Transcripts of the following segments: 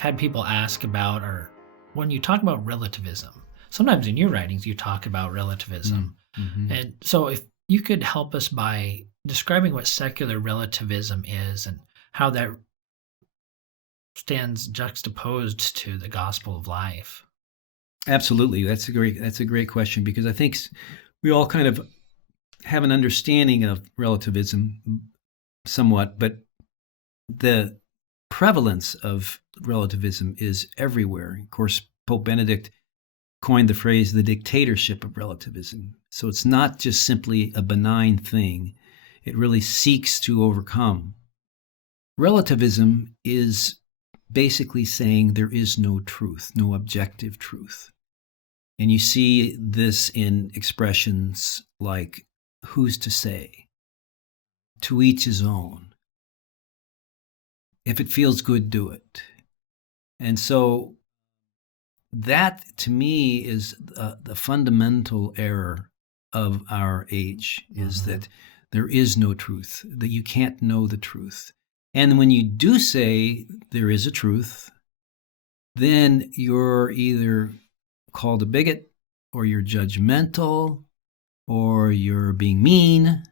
I've had people ask about, or when you talk about relativism, sometimes in your writings you talk about relativism. Mm-hmm. And so if you could help us by describing what secular relativism is and how that stands juxtaposed to the gospel of life. Absolutely. That's a great question, because I think we all kind of have an understanding of relativism somewhat, but the prevalence of relativism is everywhere. Of course, Pope Benedict coined the phrase the dictatorship of relativism. So it's not just simply a benign thing. It really seeks to overcome. Relativism is basically saying there is no truth, no objective truth. And you see this in expressions like, who's to say? To each his own. If it feels good, do it. And so that, to me, is the fundamental error of our age, is that there is no truth, that you can't know the truth. And when you do say there is a truth, then you're either called a bigot, or you're judgmental, or you're being mean.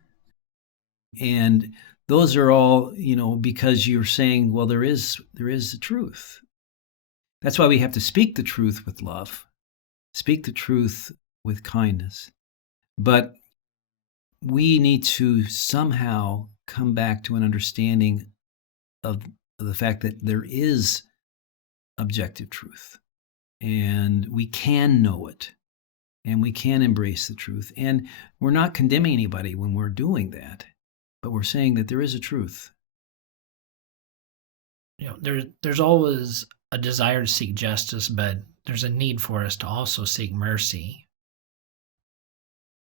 And those are all, because you're saying, well, there is a truth. That's why we have to speak the truth with love, speak the truth with kindness. But we need to somehow come back to an understanding of the fact that there is objective truth, and we can know it, and we can embrace the truth. And we're not condemning anybody when we're doing that, but we're saying that there is a truth. There's always a desire to seek justice, but there's a need for us to also seek mercy.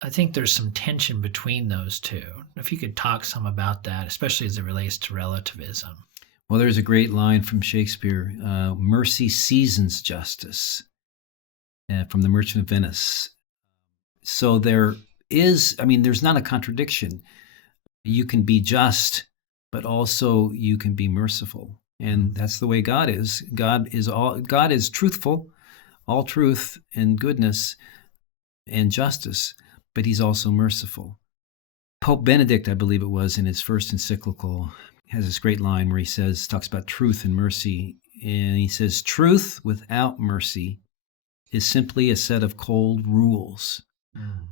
I think there's some tension between those two. If you could talk some about that, especially as it relates to relativism. Well, there's a great line from Shakespeare, mercy seasons justice, from The Merchant of Venice. So there's not a contradiction. You can be just, but also you can be merciful. And that's the way God is. God is truthful, all truth and goodness and justice, but he's also merciful. Pope Benedict, I believe it was, in his first encyclical, has this great line where he talks about truth and mercy. And he says, truth without mercy is simply a set of cold rules.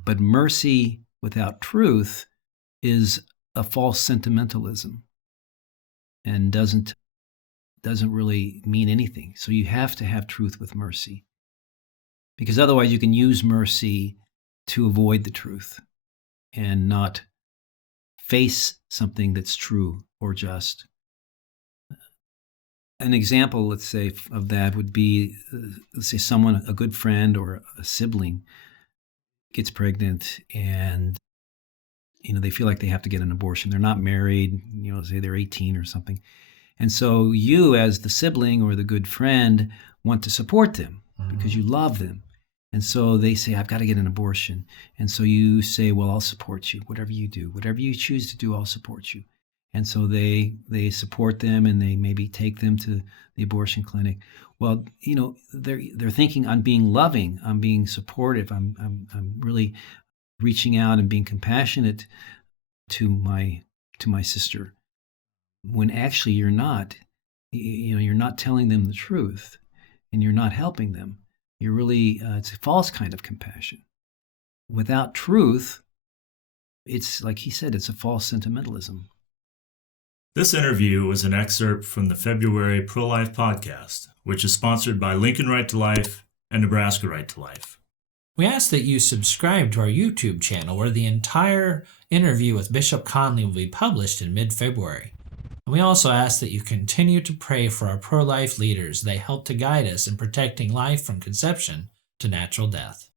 But mercy without truth is a false sentimentalism and doesn't really mean anything. So you have to have truth with mercy, because otherwise you can use mercy to avoid the truth and not face something that's true or just. An example, let's say, of that would be, let's say a good friend or a sibling gets pregnant, and they feel like they have to get an abortion. They're not married, say they're 18 or something. And so you, as the sibling or the good friend, want to support them because you love them. And so they say, I've got to get an abortion. And so you say, well, I'll support you. Whatever you do, whatever you choose to do, I'll support you. And so they support them, and they maybe take them to the abortion clinic. Well, they're thinking, I'm being loving, I'm being supportive, I'm really reaching out and being compassionate to my sister. When actually you're not. You're not telling them the truth, and you're not helping them. You're really, it's a false kind of compassion. Without truth, it's like he said, it's a false sentimentalism. This interview was an excerpt from the February Pro-Life podcast, which is sponsored by Lincoln Right to Life and Nebraska Right to Life. We ask that you subscribe to our YouTube channel, where the entire interview with Bishop Conley will be published in mid-February. And we also ask that you continue to pray for our pro-life leaders. They help to guide us in protecting life from conception to natural death.